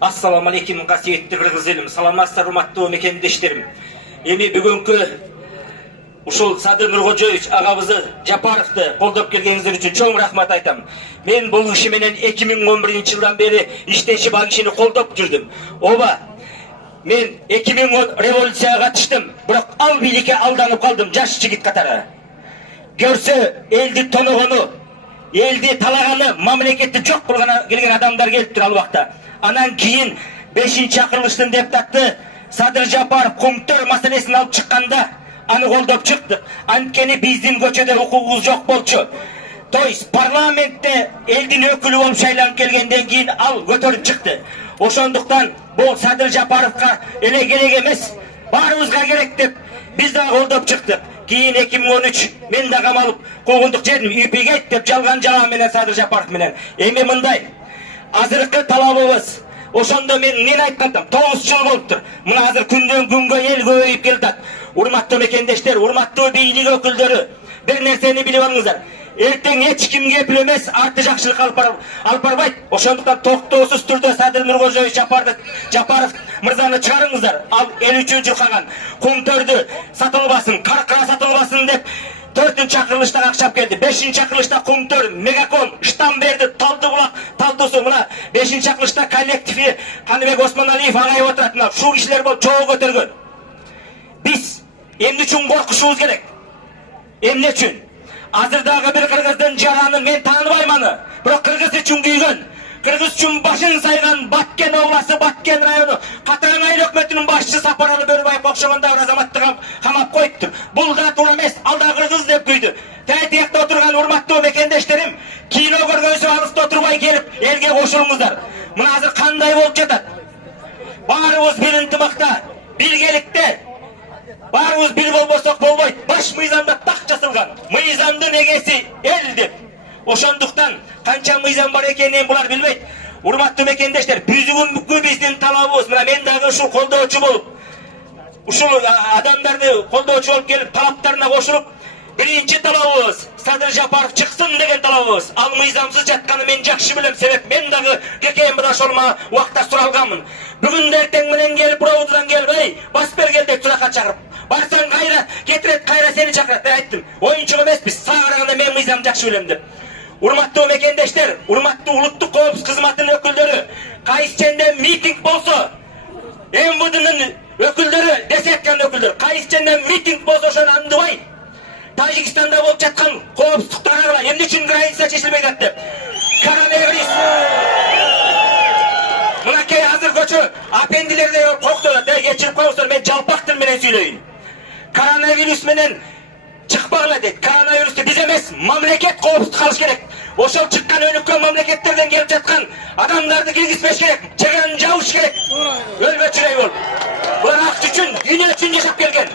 Assalamu aleykum qasiyetli Kırgız elim. Salamатсыздар, урматтуу мекендештерим. Эми бүгүнкү ушул Садыр Нуркожоевич агабызды Жапаровду колдоп келгениңиздер үчүн чоң рахмат айтам. Мен бул киши менен 2011-жылдан бери иштешип ал кишини колдоп жүрдүм. Оба мен 2010 революцияга катыштым, бирок ал бийликке алданып калдым жаш жигит катары. Көрсө элди тоногону, элди талаганы, мамлекетти жок кылган келген адамдар келиптир ал убакта. Анан кийин 5-акырылыштын депутаты Садыр Жапаров Кумтөр маселесин алып чыкканда аны колдоп чыктык. Анткени биздин көчөдө укугубуз жок болчу. То есть парламентте элдин өкүлү болуп шайланып келгенден кийин ал көтөрүп чыкты. Ошондуктан бул Садыр Жапаровга эле керек эмес, баарыбызга керек деп биз да колдоп чыктык. Кийин 2013 мен да камалып куугундук жердим, ИПГ деп жалган жалаам менен Садыр Жапаров менен. Эми мындай азыркы талабыбыз, ошондо мен эмне айткандым, 9 жыл болуптур. Мына азыр күндөн күнгө эл көбөйүп келатат. Урматтуу мекендештер, урматтуу бийлик өкүлдөрү, бир нерсени билип алыңыздар. Эртең эч ким кепил эмес, арты жакшылык алып барбайт. Ошондуктан токтоосуз түрдө Садыр Нуркожоевич Жапаров мырзаны чыгарыңыздар. Ал эл үчүн жыркаган Кумтөрдү сатылбасын, Каркыра сатылбасын деп 4-акырылышта акчап келди. 5-акырылышта Кумтөр, Мегаком, штам берди, Талдыбулак, Талдысу. Мына 5-акырылышта коллективи Каныбек Осмоналиев агай отурат. Мына ушул кишилер болуп чогуу көтөргөн. Биз эмне үчүн коркушубуз керек? Эмне үчүн? Азырдагы бир кыргыздын жаранын мен тааныбайм аны. Бирок кыргыз үчүн күйгөн, кыргыз үчүн башын сайган Баткен областы, Баткен району Катаң айыл өкмөтүнүн башчысы Сапаралы Бөрүбаев окшогондо бир азаматты камап коюптур. Бул да туура эмес, ал да кыргыз деп күйдү. Тиякта отурган урматтуу мекендештерим, кино көргөнсө алыста отурбай келип элге кошулуңуздар. Мына азыр кандай болуп жатат? Баарыбыз бир ынтымакта, биргеликте, баарыбыз бир болбосок болбойт. Баш мыйзамда так жазылган. Мыйзамдын эгеси эл деп. Ошондуктан канча мыйзам бар экенин булар билбейт. Урматтуу мекендештер, бүгүнкү биздин талабыбыз, мына мен дагы ушул колдоочу болуп, ушул адамдарды колдоочу болуп келип талаптарына кошулуп, биринчи талабыбыз Садыр Жапаров чыксын деген талабыбыз. Ал мыйзамсыз жатканы мен жакшы билем, себеп мен дагы кекем башолма убакта суралганмын. Бүгүн эртең менен келип, Буравуддан келип, ey, бас бергел деп суракка чакырып, барсаң кайра кетирет, кайра сени чакырат деп айттым. Оюнчук эмеспиз, сага караганда мен мыйзам жакшы билем деп. Урматтуу мекендештер, урматтуу улуттук коопсуздук кызматынын өкүлдөрү, кайсыченде митинг болсо, МВДнын өкүлдөрү, десеткан өкүлдөр, кайсыченде митинг болсо ошону андыбай, Тажикстанда болуп жаткан коопсуздукту арагыла, эмне үчүн граница чечилбей атат деп. Коронавирус. Мынакей азыр көчө апендилерде коктолот, кечирип коюңуздар, мен жалпак тил менен сүйлөйүн. Коронавирус менен чыкпагыла дейт. Коронавирусту биз эмес, мамлекет коопсуздук алыш керек. Ошол чыккан өнүккөн мамлекеттерден келип жаткан адамдарды киргизбеш керек. Чегараны жабыш керек. Өлбөчүрөй болуп. Булар акча үчүн, дүйнө үчүн жашап келген.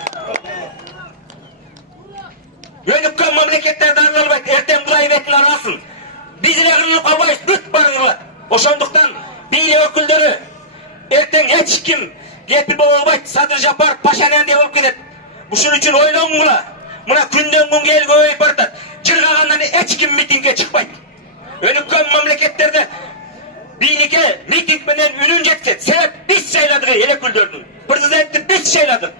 Өнүккөн мамлекеттерди аралабайт, эртең Кудай бетин аралсын. Биз эле кырылып калбайбыз, бүт баары кылат. Ошондуктан бийлик өкүлдөрү эртең эч ким кепил боло албайт. Садыр Жапаров Пашаненде болуп кетет. Ушун үчүн ойлоңуңла. Мына күндөн күнгө эл көбөйүп баратат. Жыргагандан эч ким митингге чыкпайт. Өнүккөн мамлекеттерде бийликке митинг менен үнүн жеткизет. Себеп биз шайладык эл өкүлдөрүн. Президентти биз шайладык.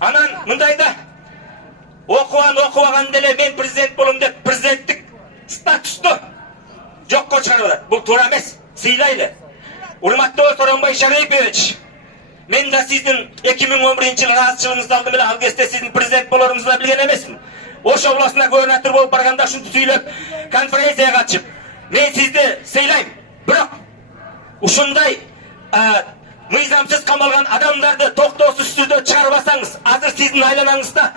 Анан мындайда окубаган деле мен президент болом деп президенттик статусту жокко чыгарып атат. Бул туура эмес. Сыйлайлы. Урматтуу Сооронбай Шарипович, мен да сиздин 2011-жылы ыраазычылыгыңызды алдым эле, ал кезде сиздин президент болоруңузду да билген эмесмин. Ош областына губернатор болуп барганда ушинтип сүйлөп, конференцияга катышып, мен сизди сыйлайм. Бирок ушундай мыйзамсыз камалган адамдарды токтоосуз түрдө чыгарбасаңыз, азыр сиздин айланаңызда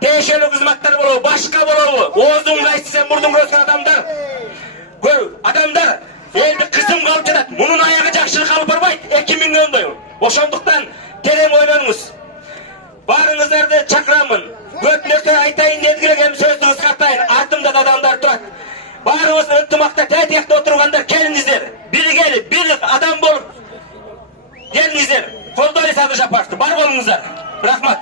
тиешелүү кызматтар болобу, башка болобу, оозуң кайсысын мурдуң өскөн адамдар элди кысым калып жатат. Мунун аягы жакшылык алып барбайт. 2010. Ошондуктан терең ойлонуңуз. Баарыңыздарды чакырамын. Көп нерсе айтайын деди элек, эми сөздү кыскартайын. Артымда да адамдар турат. Баарыбыз ынтымакта тиякта отургандар келиңиздер. Биргели, бир адам болуп келиңиздер. Колдойбуз Садыр Жапаровду. Бар болуңуздар. Рахмат.